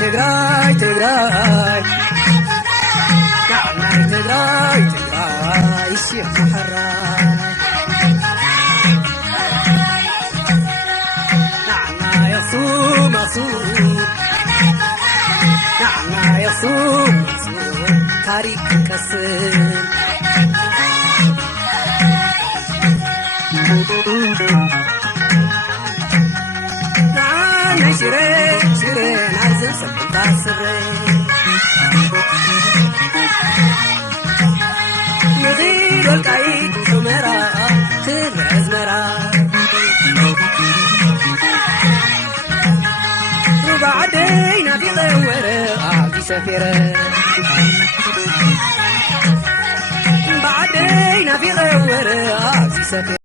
تግራይ تግራይ ናዕናይ تግራይ تግራይ ሲሕ ሓራይ ናዕናይ ኣኽሱም ኣኽሱም ናዕናይ ኣኽሱም ኣኽሱም ታሪክ ክንቀስም ናዕናይ ሽረ ሽረ ናይዘን ሰበታ ስረ ንኺድ ወልቃይት ሑመራ ትርአ ኣዝመራ ሩባዓደይ ናፊቐ ወረቓ ሰፊረ بعدين في غيره سفر